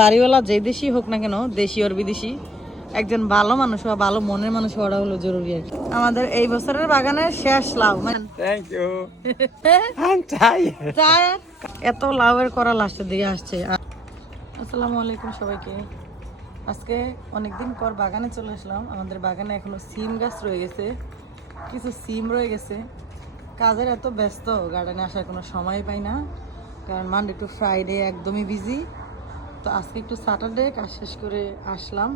বাড়িওয়ালা যে দেশি হোক না কেন দেশি ওর বিদেশি একজন ভালো মানুষ হওয়া ভালো মনের মানুষ হওয়াটা হলো জরুরি আর কি। আমাদের এই বছরের বাগানের শেষ লাউ মানে. I'm tired. চায়ের এত লাউয়ের করা লাস্টের দিকে আসছে। আর- আসসালামু আলাইকুম সবাইকে। আজকে অনেকদিন পর বাগানে চলে আসলাম। আমাদের বাগানে এখনও সিম গাছ রয়ে গেছে। কিছু সিম রয়ে গেছে। কাজের এত ব্যস্ত গার্ডেনে আসার কোনো সময় পাই না। কারণ মানডে টু ফ্রাইডে একদমই বিজি তো আজকে একটু স্যাটারডে কাজ শেষ করে আসলাম।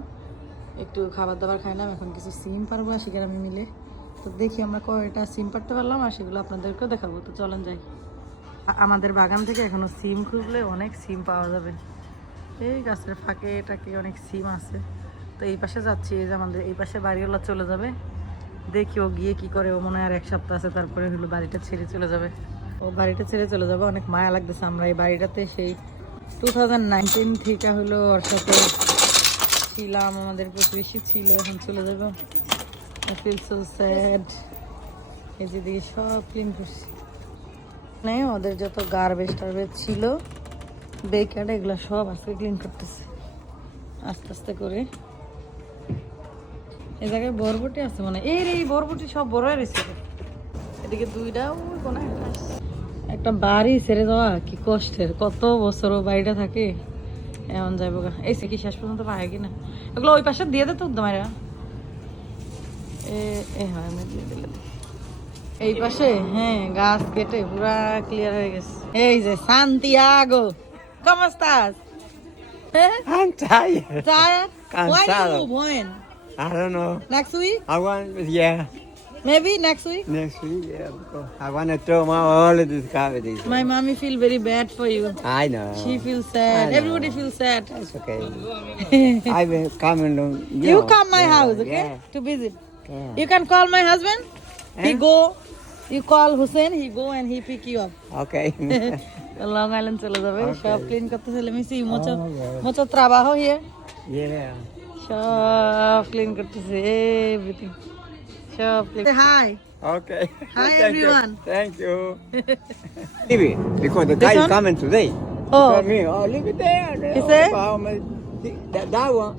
একটু খাবার দাবার খাইলাম, এখন কিছু সিম পারব আশিকের আমি মিলে। তো দেখি আমরা কয়টা সিম পারতে পারলাম আর সেগুলো আপনাদেরকেও দেখাবো। তো চলেন যাই। আমাদের বাগান থেকে এখনও সিম খুঁজলে অনেক সিম পাওয়া যাবে। এই গাছের ফাঁকে টাকে অনেক সিম আছে। তো এই পাশে যাচ্ছি, এই যে আমাদের এই পাশে বাড়িওয়ালা চলে যাবে। দেখি ও গিয়ে কি করে, ও মনে হয় আর এক সপ্তাহ আছে, তারপরে হলো বাড়িটা ছেড়ে চলে যাবে। ও বাড়িটা ছেড়ে চলে যাবে, অনেক মায়া লাগতেছে। আমরা এই বাড়িটাতে সেই টু থাউজেন্ড নাইনটিন থেকে হলো সাথে ছিলাম, আমাদের প্রতিবেশী ছিল, এখন চলে যাবে। আই ফিল সো স্যাড এই যে দিকে সব ক্লিন করছি। নেই ওদের যত গার্বেজ টার্বেজ ছিল, বেকার, এগুলো সব আজকে ক্লিন করতেছে। আস্তে আস্তে করে। এই জায়গায় বরবটি আছে মানে এই এই বরবটি সব বড় রয়েছে এদিকে দুইটা, ওই কোনা একটা। একটা বাড়ি ছেড়ে দেওয়া কি কষ্টের কত বছর ও বাড়িটা থাকে এমন যাইব গা এই কি শেষ পর্যন্ত পায় কিনা এগুলো ওই পাশে দিয়ে দে তো এ দিয়ে দিলে এই পাশে হ্যাঁ গাছ কেটে পুরা ক্লিয়ার হয়ে গেছে এই যে Santiago ¿Cómo estás? ¿Eh? I'm tired. Tired? Why do you Cansado. I don't know. Next week? I want, yeah, Maybe next week? next week, yeah. Because I want to throw my all of these cavities. My mommy feel very bad for you. I know. She feels sad. I know. Everybody feels sad. It's okay. I will come along. you know, come my yeah, house, okay? Yeah. To visit. yeah. You can call my husband. He Eh? go. You call Hussein. He go and he pick you up. Okay. Long Island চলে যাবে সব clean করতেছে let me see mucho Okay. mucho trabajo here yeah. সব clean করতেছে everything সব clean hi Okay. Hi, Thank everyone. You. Thank you. leave it because the This guy is one? coming today. Oh. Tell me, oh, leave it there. He Oh, say? how much- That, that one.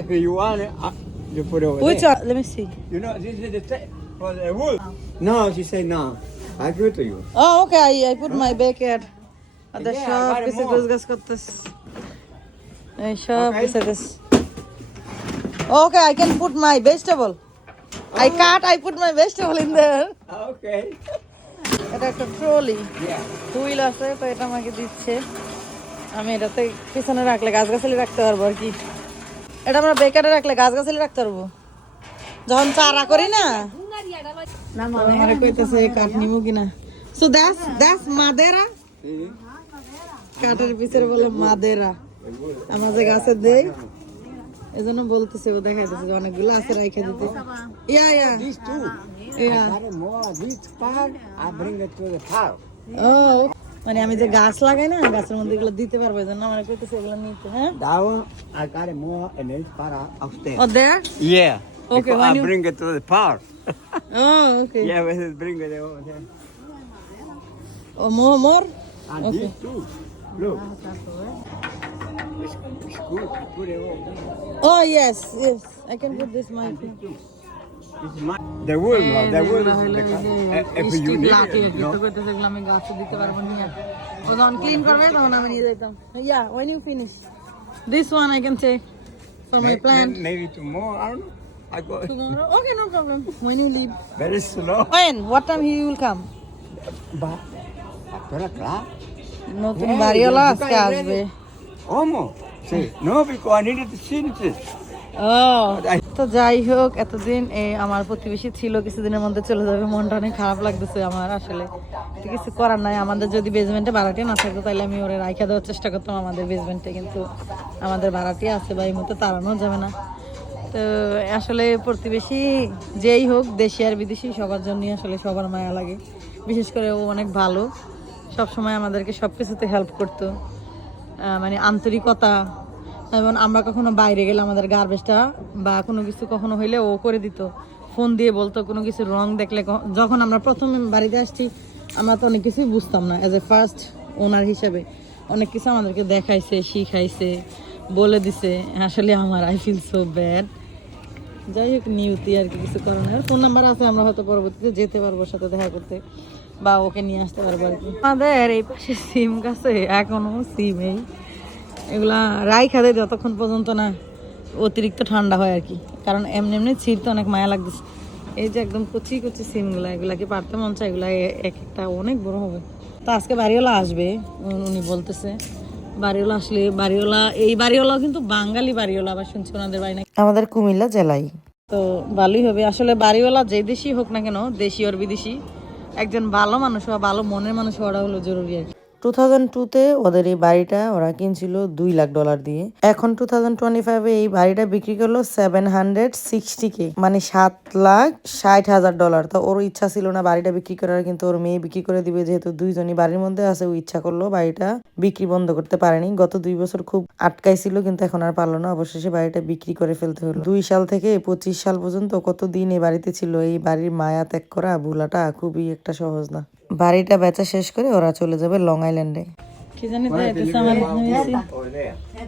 If you want it, uh, you put it over which there. one let me see You know, this is the thing for the wood. No, she said no. I give it to you. oh okay I, I put my backyard ওদের Yeah, সব got it কিছু more. গোছ গাছ করতেছে এই সব Okay. কিছু গাছ okay I can put my vegetable I cut I put my vegetable in there. Okay. এটা একটা ট্রলি. হুইল আছে তো এটা আমাকে দিচ্ছে। আমি এটাতে পিছনে রাখলে গাছ গাছালি রাখতে পারব আর কি। এটা আমরা বেকারে রাখলে গাছ গাছালি রাখতে পারব। যখন চারা করি না। আমারে কইতেছে কাঠ নিবো কিনা। সো দ্যাটস দ্যাটস মাদেরা? কাঠের পিছের বলে মাদেরা। আমার যে গাছে দেই এজন্য বলতেছে ও দেখাইতেছে যে অনেকগুলো আছে রাইখে দিতে ইয়া ইয়া These two. Yeah I got it more. This part, I bring it to the park. ও মানে আমি যে গাছ লাগাই না গাছের মধ্যে এগুলো দিতে পারব এজন্য আমার কইতেছে এগুলো নিতে হ্যাঁ That one, I got it more and this part out- upstairs. Oh there Yeah. Okay, because when I you- bring it to the park. Oh okay yeah, we just bring it over there. Oh more more And Okay. these two. Look. It's, it's good. Put it over there. O yes yes I can put this my This is my, the wood, no, the wood is the uh, if you need it, you know. আমি গাছে দিতে পারবো নিয়ে ও যখন clean করবে তখন আমি নিয়ে যেতাম yeah when you finish this one I can take for my May- plant may- Maybe tomorrow, I don't know. I go okay no problem when you leave very slow. when what time he will come But after o'clock, নতুন Yeah, বাড়িওয়ালা you আজকে guys আসবে almost. See, no, because I needed to it. ও তো যাই হোক এতদিন এই আমার প্রতিবেশী ছিল কিছুদিনের মধ্যে চলে যাবে। মনটা অনেক খারাপ লাগতেছে আমার আসলে। কিছু করার নাই। আমাদের যদি বেসমেন্টে ভাড়াটি না থাকতো তাহলে আমি ওরে রাইখা দেওয়ার চেষ্টা করতাম আমাদের বেসমেন্টে কিন্তু আমাদের ভাড়াটি আছে বা এই মতো তাড়ানো যাবে না। তো আসলে প্রতিবেশী যেই হোক দেশি আর বিদেশি সবার জন্যই আসলে সবার মায়া লাগে। বিশেষ করে ও অনেক ভালো। সব সময় আমাদেরকে সব কিছুতে হেল্প করতো। মানে আন্তরিকতা, যেমন আমরা কখনো বাইরে গেলে আমাদের গার্বেজটা বা কোনো কিছু কখনো হইলে ও করে দিত। ফোন দিয়ে বলতো, কোনো কিছু রং দেখলে যখন আমরা প্রথম বাড়িতে আসছি, আমরা তো অনেক কিছুই বুঝতাম না। অ্যাজ এ ফার্স্ট ওনার হিসাবে অনেক কিছু আমাদেরকে দেখাইছে, শিখাইছে, বলে দিছে, আসলে আমার আই ফিল সো ব্যাড যাই হোক নিউতি আর কি কিছু কারণে ফোন নাম্বার আছে, আমরা হয়তো পরবর্তীতে যেতে পারব সাথে দেখা করতে। বা ওকে নিয়ে আসতে পারব আর কি। আমাদের এই পাশে সিম গাছে এখনও সিম এই। এগুলা রাই খাদে যতক্ষণ পর্যন্ত না অতিরিক্ত ঠান্ডা হয় আর কি। কারণ এমনি এমনি ছিঁড়তে অনেক মায়া লাগতেছে। এই যে একদম কচি কচি সিমগুলা এগুলাকে পারতে মন চায় এগুলা এক একটা অনেক বড় হবে। তো আজকে বাড়িওয়ালা আসবে উনি- বলতেছে বাড়িওয়ালা আসলে বাড়িওয়ালা এই বাড়িওয়ালা কিন্তু বাঙালি বাড়িওয়ালা আবার শুনছি ওনাদের বাড়ি নাকি। আমাদের কুমিল্লা জেলায়। তো ভালোই হবে। আসলে বাড়িওয়ালা যে দেশি হোক না কেন দেশি আর বিদেশি একজন ভালো মানুষ হওয়া ভালো মনের মানুষ হওয়াটা হলো জরুরি আর কি। টু থাউজেন্ড টুতে ওদের এই বাড়িটা ওরা কিনছিল দুই লাখ ডলার দিয়ে। এখন টু থাউজেন্ড টোয়েন্টি ফাইভে এই বাড়িটা বিক্রি করল সেভেন হান্ড্রেড সিক্সটি কে মানে সাত লাখ ষাট হাজার ডলার তো ওর ইচ্ছা ছিল না বাড়িটা বিক্রি করার, কিন্তু ওর মেয়ে বিক্রি করে দিবে, যেহেতু দুইজনই বাড়ির মধ্যে আছে, ও ইচ্ছা করল বাড়িটা বিক্রি বন্ধ করতে পারেনি। গত দুই বছর খুব আটকাইছিল, কিন্তু এখন আর পারল না। অবশেষে বাড়িটা বিক্রি করে ফেলতে হলো। দুই সাল থেকে পঁচিশ সাল পর্যন্ত কত দিন এই বাড়িতে ছিল? এই বাড়ির মায়া ত্যাগ করা, ভুলাটা খুবই একটা সহজ না। বাড়িটা বেচা শেষ করে ওরা চলে যাবে লং আইল্যান্ডে কি জানি তাই তো সামান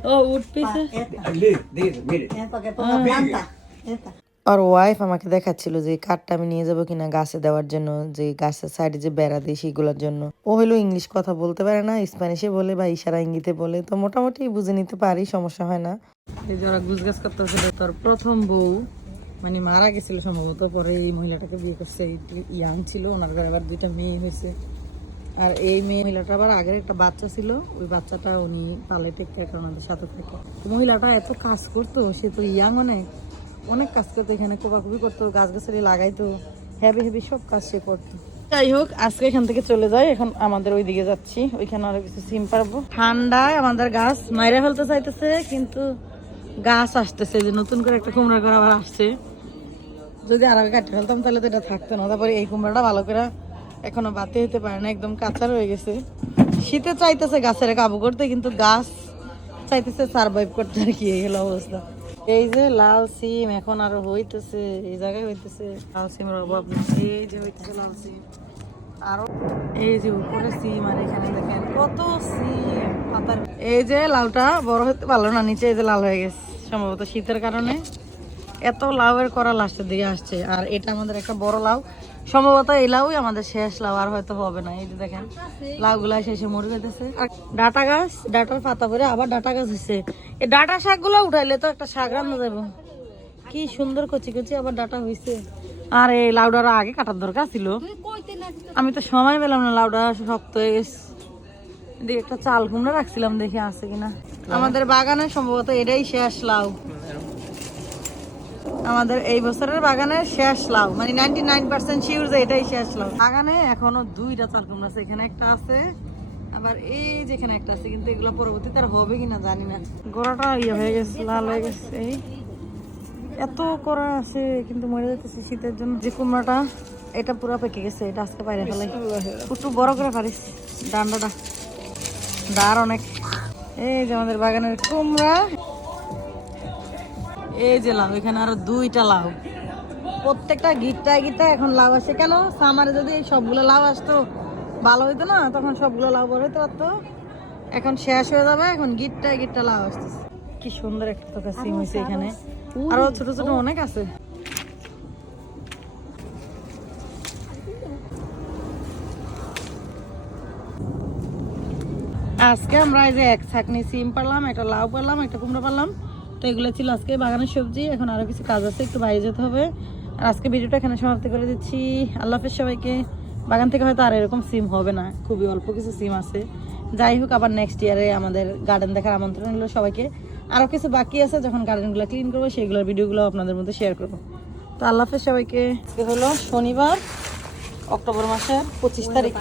ও. আর ওয়াইফ আমাকে দেখাচ্ছিল যে কাঠটা আমি নিয়ে যাব কিনা গাছে দেওয়ার জন্য যে গাছের সাইডে যে বেড়া দেয় সেগুলোর জন্য ও হলো ইংলিশ কথা বলতে পারে না স্প্যানিশে বলে বা ইশারা ইঙ্গিতে বলে তো মোটামুটি বুঝে নিতে পারি সমস্যা হয় না এই যে ওরা গুজগাছ করতেছিল তোর প্রথম বউ মানে মারা গেছিল সম্ভবত, পরে এই মহিলাটাকে বিয়ে করছে। ইয়াং ছিল, ওনার ঘরে আবার দুইটা মেয়ে হয়েছে। আর এই মেয়ে মহিলাটা আবার আগের একটা বাচ্চা ছিল, ওই বাচ্চাটা উনি পালে টেক ওনাদের সাথে থাকে। মহিলাটা এত কাজ করতো, সে তো ইয়াং অনেক অনেক কাজ করতো, এখানে কোপাকুপি করতো গাছ গাছালি লাগাইতো হেভি হেভি সব কাজ সে করতো। যাই হোক, আজকে এখান থেকে চলে যাই, এখন আমাদের ওই দিকে যাচ্ছি। ওইখানে আরও কিছু সিম পারব। ঠান্ডায় আমাদের গাছ মাইরা ফেলতে চাইতেছে, কিন্তু গাছ আসতেছে যে নতুন করে একটা কুমড়া করে আবার আসছে। যদি আর আগে কাটতে ফেলতাম, তাহলে তো এটা থাকতো না। তারপরে এই কুমড়াটা ভালো করে এখনও বাতি হতে পারে না, একদম কাঁচা রয়ে গেছে। শীতে চাইতেছে গাছের কাবু করতে, কিন্তু গাছ চাইতেছে সার্ভাইভ করতে আর কি, এই হলো অবস্থা। এই যে লাল সিম এখন আরও হইতেছে, এই জায়গায় হইতেছে। লাল সিমের অভাব। এই যে হইতেছে লাল সিম। আরও এই যে উপরে সিম, আর এখানে দেখেন কত সিম এই যে লালটা বড় হতে পারল না, নিচে এই যে লাল হয়ে গেছে। সম্ভবত শীতের কারণে। এত লাউয়ের করা লাস্টের দিকে আসছে। আর এটা আমাদের একটা বড় লাউ। সম্ভবত এই লাউই আমাদের শেষ লাউ আর হয়তো হবে না। এই যে দেখেন লাউগুলা শেষে মরে যেতেছে আর ডাটা গাছ ডাটার পাতা পরে আবার ডাটা গাছ হচ্ছে এই ডাটা শাকগুলো উঠাইলে তো একটা শাক রান্না যাব কি সুন্দর কচি কচি আবার ডাটা হইছে। আর এই লাউডার আগে কাটার দরকার ছিল। আমি তো সময় পেলাম না লাউডা শক্ত হয়ে গেছে। এদিকে একটা চাল কুমড়া রাখছিলাম দেখি আছে কিনা। আমাদের বাগানে সম্ভবত এটাই শেষ লাউ। আমাদের এই বছরের বাগানে শেষ লাউ মানে নাইনটি নাইন পার্সেন্ট শিওর যে এটাই শেষ লাউ। বাগানে এখনও দুইটা চাল কুমড়া আছে, এখানে একটা আছে, আবার এই যেখানে একটা আছে, কিন্তু এগুলো পরবর্তীতে আর হবে কিনা জানি না। গোড়াটা ইয়ে হয়ে গেছে, লাল হয়ে গেছে, এই। এত করা আছে, কিন্তু মরে যাইতেছে শীতের জন্য। যে কুমড়াটা, এটা পুরো পেকে গেছে, এটা আজকে বাইরে ফেলে। একটু বড় করে পারিস ডান্ডাটা। দাঁড় অনেক। এই যে আমাদের বাগানের কুমড়া। এই যে লাউ এখানে আরও দুইটা লাউ। প্রত্যেকটা গিটটায় গিটটা এখন লাউ আসে। কেন? সামারে যদি এই সবগুলো লাউ আসতো ভালো হইতো না তখন সবগুলো লাউ বড় হইতে পারতো। এখন শেষ হয়ে যাবে এখন গিটটায় গিটটা লাউ আসতেছে। কি সুন্দর একটা তোকে সিম হয়েছে এখানে। আরও ছোট ছোট অনেক আছে। আজকে আমরা এই যে এক ছাকনি সিম পারলাম একটা লাউ পারলাম একটা কুমড়ো পারলাম তো এগুলো ছিল আজকে বাগানের সবজি, এখন আরও কিছু কাজ আছে, একটু বাইরে যেতে হবে। আর আজকে ভিডিওটা এখানে সমাপ্তি করে দিচ্ছি। আল্লাহ হাফেজ সবাইকে। বাগান থেকে হয়তো আর এরকম সিম হবে না, খুবই অল্প কিছু সিম আছে। যাই হোক, আবার নেক্সট ইয়ারে আমাদের গার্ডেন দেখার আমন্ত্রণ হলো সবাইকে। আরও কিছু বাকি আছে, যখন গার্ডেনগুলো ক্লিন করব সেইগুলোর ভিডিওগুলো আপনাদের মধ্যে শেয়ার করব। তো আল্লাহ হাফেজ সবাইকে। হলো শনিবার, অক্টোবর মাসের পঁচিশ তারিখ।